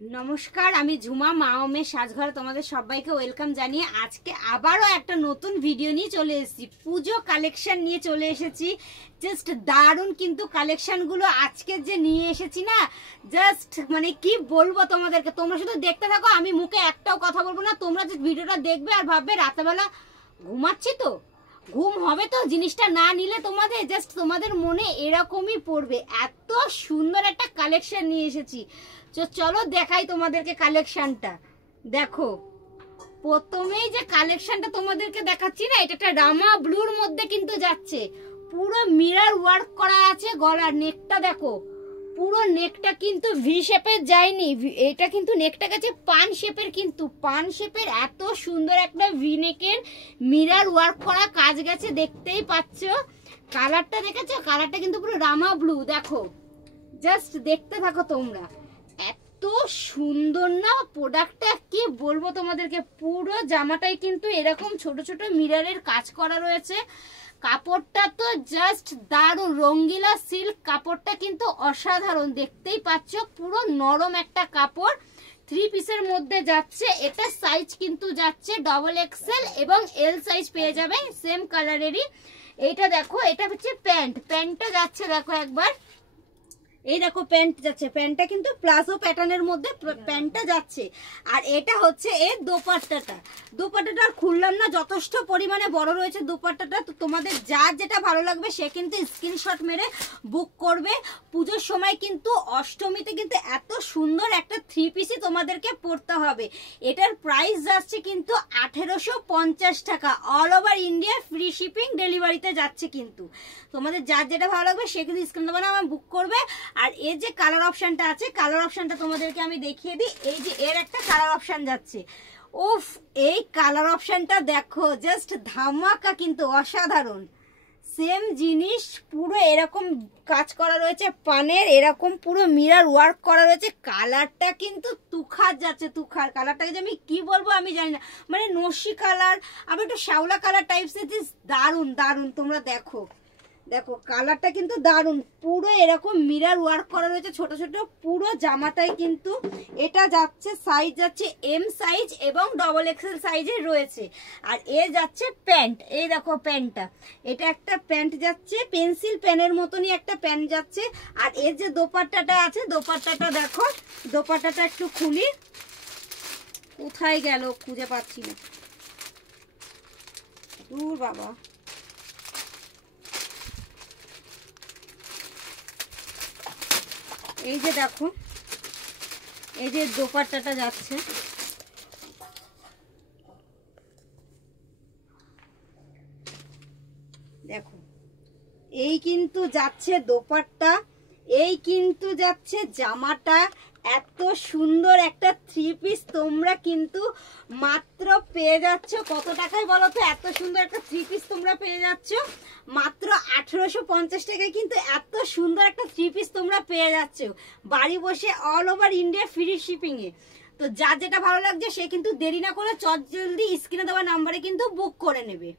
নমস্কার, আমি ঝুমা মাওমের সাজঘর তোমাদের সবাইকে ওয়েলকাম জানিয়ে আজকে আবারও একটা নতুন ভিডিও নিয়ে চলে এসেছি। পুজো কালেকশন নিয়ে চলে এসেছি। জাস্ট দারুণ কিন্তু কালেকশনগুলো আজকের যে নিয়ে এসেছি না, জাস্ট মানে কি বলবো তোমাদেরকে। তোমরা শুধু দেখতে থাকো, আমি মুখে একটাও কথা বলবো না। তোমরা যে ভিডিওটা দেখবে আর ভাববে রাতেবেলা ঘুমাচ্ছি তো, ঘুম হবে তো জিনিসটা না নিলে তোমাদের জাস্ট তোমাদের মনে এরকমই পড়বে। এত সুন্দর একটা কালেকশন নিয়ে এসেছি। তো চলো দেখাই তোমাদেরকে কালেকশনটা। দেখো, প্রথমেই যে কালেকশনটা তোমাদেরকে দেখাচ্ছি না, এটা একটা রামা ব্লুর মধ্যে কিন্তু যাচ্ছে। পুরো মিরর ওয়ার্ক করা আছে। গলার নেকটা দেখো, পুরো নেকটা কিন্তু ভি শেপের যায়নি, এটা কিন্তু নেকটা গেছে পান শেপের। কিন্তু পান শেপের এত সুন্দর একটা ভি নেকের মিরর ওয়ার্ক করা কাজ গেছে, দেখতেই পাচ্ছ। কালারটা দেখেছো? কালারটা কিন্তু পুরো রামা ব্লু। দেখো, জাস্ট দেখতে থাকো তোমরা। এত সুন্দর না প্রোডাক্টটা, কি বলবো তোমাদেরকে। পুরো জামাটাই কিন্তু এরকম ছোট ছোট মিররের কাজ করা রয়েছে। কাপড়টা তো জাস্ট দারুণ, রঙ্গিলা সিল্ক কাপড়টা কিন্তু অসাধারণ, দেখতেই পাচ্ছ। পুরো নরম একটা কাপড়, 3 পিসের মধ্যে যাচ্ছে। এটা সাইজ কিন্তু যাচ্ছে ডবল এক্সেল এবং এল সাইজ পেয়ে যাবে সেম কালারেরই। এইটা দেখো, এটা হচ্ছে প্যান্টটা যাচ্ছে দেখো একবার। এই দেখো প্যান্ট যাচ্ছে, প্যান্টটা কিন্তু প্লাজো প্যাটার্নের মধ্যে প্যান্টটা যাচ্ছে। আর এটা হচ্ছে এর দোপাট্টাটা। দোপাট্টাটা আর খুললাম না, যথেষ্ট পরিমাণে বড় রয়েছে দোপাট্টাটা। তো তোমাদের যার যেটা ভালো লাগবে সে কিন্তু স্ক্রিনশট মেরে বুক করবে। পুজোর সময় কিন্তু অষ্টমীতে কিন্তু এত সুন্দর একটা 3 পিসই তোমাদেরকে পরতে হবে। এটার প্রাইস যাচ্ছে কিন্তু 1850 টাকা। All over India free shipping ডেলিভারিতে যাচ্ছে। কিন্তু তোমাদের যার যেটা ভালো লাগবে সে কিন্তু স্ক্রিন দেবে না, আমার বুক করবে। আর এর যে কালার অপশনটা আছে, কালার অপশনটা তোমাদেরকে আমি দেখিয়ে দিই। এই যে এর একটা কালার অপশন যাচ্ছে। উফ, এই কালার অপশনটা দেখো, জাস্ট ধামাকা, কিন্তু অসাধারণ। সেম জিনিস, পুরো এরকম কাজ করা রয়েছে পানের, এরকম পুরো মিরর ওয়ার্ক করা রয়েছে। কালারটা কিন্তু তুখার যাচ্ছে, তুখার। কালারটাকে যে আমি কি বলবো আমি জানি না, মানে নস্যি কালার, আবার একটু শ্যাওলা কালার টাইপসের। দারুণ দারুণ, তোমরা দেখো দেখো কালারটা কিন্তু দারুণ। পুরো এরকম মিরর ওয়ার্ক করা রয়েছে ছোট ছোট। পুরো জামাটাই কিন্তু এটা যাচ্ছে, সাইজ যাচ্ছে এম সাইজ এবং ডবল এক্সেল সাইজের রয়েছে। আর এ যাচ্ছে প্যান্ট। এই দেখো প্যান্টটা, এটা একটা প্যান্ট যাচ্ছে, পেন্সিল প্যানের মতনই একটা প্যান্ট যাচ্ছে। আর এর যে দোপাট্টাটা আছে, দোপাট্টাটা দেখো, দোপাট্টাটা একটু খুলি, কোথায় গেল খুঁজে পাচ্ছি না, দূর বাবা। এই যে দেখো, এই যে দোপাট্টাটা যাচ্ছে, দেখো এই কিন্তু যাচ্ছে দোপাট্টা, এই কিন্তু যাচ্ছে জামাটা। এত সুন্দর একটা 3 পিস তোমরা কিন্তু মাত্র পেয়ে যাচ্ছ কত টাকায় বলো তো? এত সুন্দর একটা 3 পিস তোমরা পেয়ে যাচ্ছ মাত্র 1850 টাকায়। কিন্তু এত সুন্দর একটা 3 পিস তোমরা পেয়ে যাচ্ছ বাড়ি বসে, all over India free shipping এ। তো যার যেটা ভালো লাগছে সে কিন্তু দেরি না করে চট জলদি স্ক্রিনে দেওয়া নাম্বারে কিন্তু বুক করে নেবে।